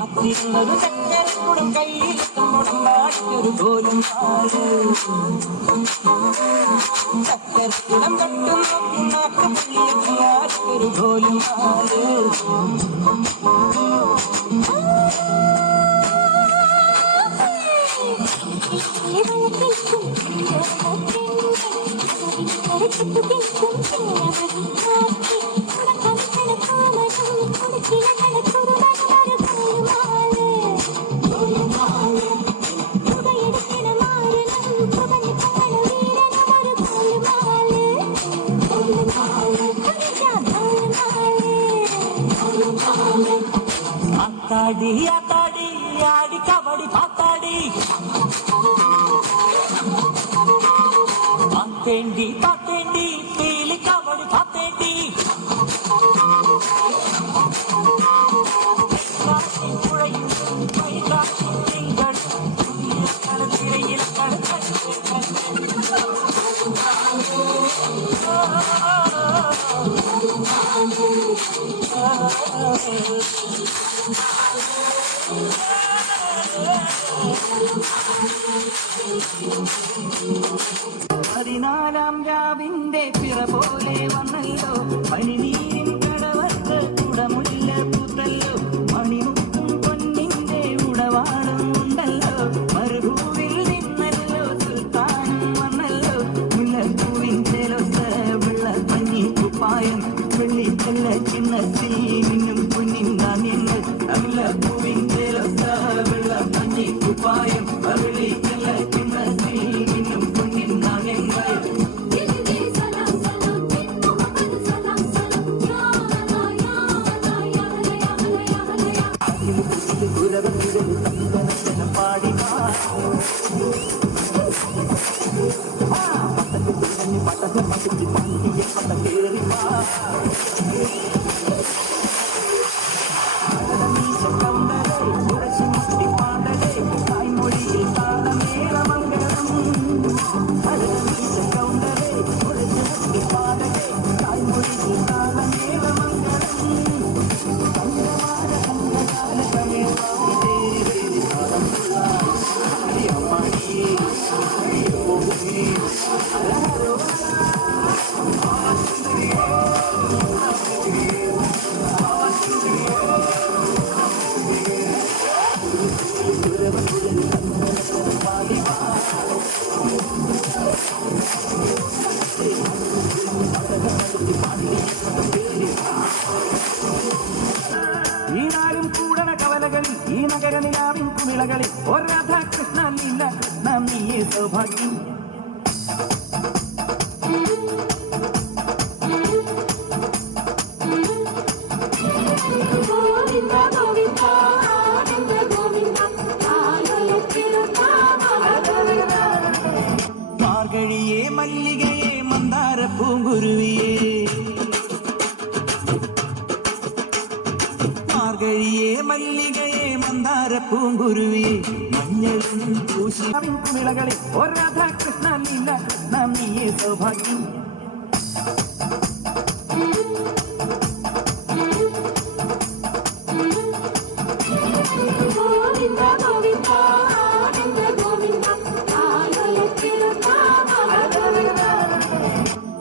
അത്തിരുന്നൊരു ചക്കരക്കൂടം കയ്യിൽ മുടമ്പാടിയൊരു കോലും ചക്കരക്കുടം കട്ടുന്നൊരു കോലും ആത്താടി ആത്താടി ആടി കബടി പാത്താടി പാത്തേണ്ടി പാത്തേണ്ടി പീലി കബടി പാത്തേണ്ടി പുഴയും തിങ്കൾ തിരയിൽ പതിനാലാം രാവിന്റെ പിറ പോലെ വന്നല്ലോ പനിനീരും കടവത്ത് കുടമുല്ല പൂത്തല്ലോ മണിമുത്തും പൊന്നിന്റെ ഉടവാളും ഉണ്ടല്ലോ മരുഭൂവിൽ നിന്നല്ലോ സുൽത്താനും വന്നല്ലോ മുല്ലപ്പൂവിൻ ചേലൊത്ത വെള്ളപ്പഞ്ഞി കുപ്പായം വെള്ളിക്കല്ല ചിന്നത്തിൽ മിന്നും പൊന്നിൻ ധാന്യങ്ങൾ മുല്ലപ്പൂവിൻ ചേലൊത്ത വെള്ളപ്പഞ്ഞി കുപ്പായം വെള്ളിക്കല്ല ചിന്നത്തിൽ മിന്നും പൊന്നിൻ ധാന്യങ്ങൾ പാടി പട്ട മട്ടിച്ച് പണ്ടിയെ പട്ട കേറി തായ്മൊഴിയിൽ താളമേളമംഗളം തായ്മൊഴിയിൽ താളമേളമംഗളം ഈ നാലും കൂടണ കവലകളിൽ ഈ നഗരനിലാവിൻ കുമിളകളിൽ ഒരു രാധാകൃഷ്ണ ലീല കൃഷ്ണ നീയേ സൗഭാഗ്യം മാർഗഴിയേ മല്ലികയെ മന്ദാര പൂങ്കുരുവിയേ മാർഗഴിയേ മല്ലികയെ മന്ദാര പൂങ്കുരുവിയെ മഞ്ഞളും പൂശിവിൻ കുമിളകളിൽ ഒരു രാധാകൃഷ്ണ ലീല കൃഷ്ണ നീയേ സൗഭാഗ്യം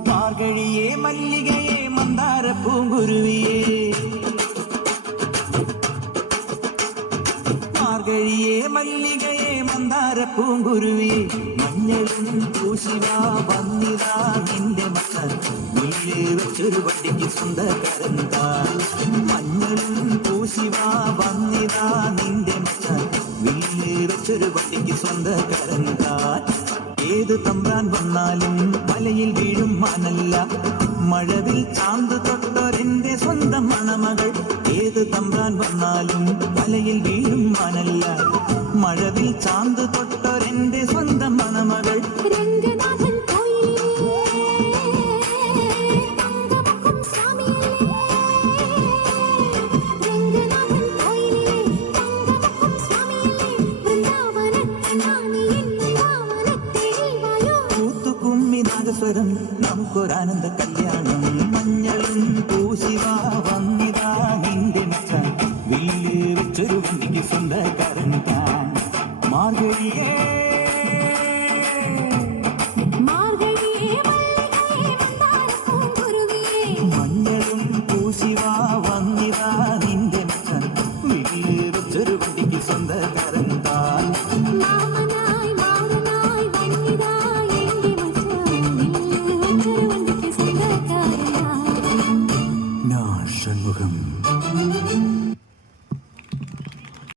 മാർഗഴിയേ മല്ലികയെ മന്ദാര പൂങ്കുരുവിയേ മാർഗഴിയേ മല്ലികയെ മന്ദാര പൂങ്കുരുവിയെ മഞ്ഞളും പൂശിവാ വന്നിതാ നിന്റെ മക്കൾ മുല്ലേ വെച്ചൊരു വണ്ടിക്ക് സ്വന്തക്കാരന്താ മഞ്ഞളും പൂശിവാ വന്നിതാ നിന്റെ മക്കൾ മുല്ലേ വെച്ചൊരു വണ്ടിക്ക് സ്വന്തക്കാരന്താ ഏത് തമ്പ്രാൻ വന്നാലും വലയിൽ വീഴും മാനല്ല മഴവിൽ ചാന്ത് തൊട്ടൊരെന്റെ സ്വന്തം മണമകൾ ഏത് തമ്പ്രാൻ വന്നാലും വലയിൽ വീഴും മാനല്ല മഴവിൽ ചാന്ത് തൊട്ടൊരെന്റെ സ്വന്തം മണമകൾ രംഗനാഥൻ തങ്കമക്കും സ്വാമിയല്ലേ രംഗനാഥൻ തങ്കമക്കും സ്വാമിയല്ലേ കൂത്തുകുമ്മി നാദസ്വരം നമുക്കൊരാനന്ദ കല്യാണം മഞ്ഞളും പൂശിവാ വന്നിതാ നിന്റെ മച്ച വില്ല് വെച്ചൊരു വണ്ടിക്ക് സ്വന്തക്കാരൻ താൻ മാർഗഴിയേ മഞ്ഞളും പൂശിവാ വന്നിതാ നിന്റെ മച്ച വില്ല് വെച്ചൊരു വണ്ടിക്ക് സ്വന്തക്കാരൻ താൻ ഷൺമുഖം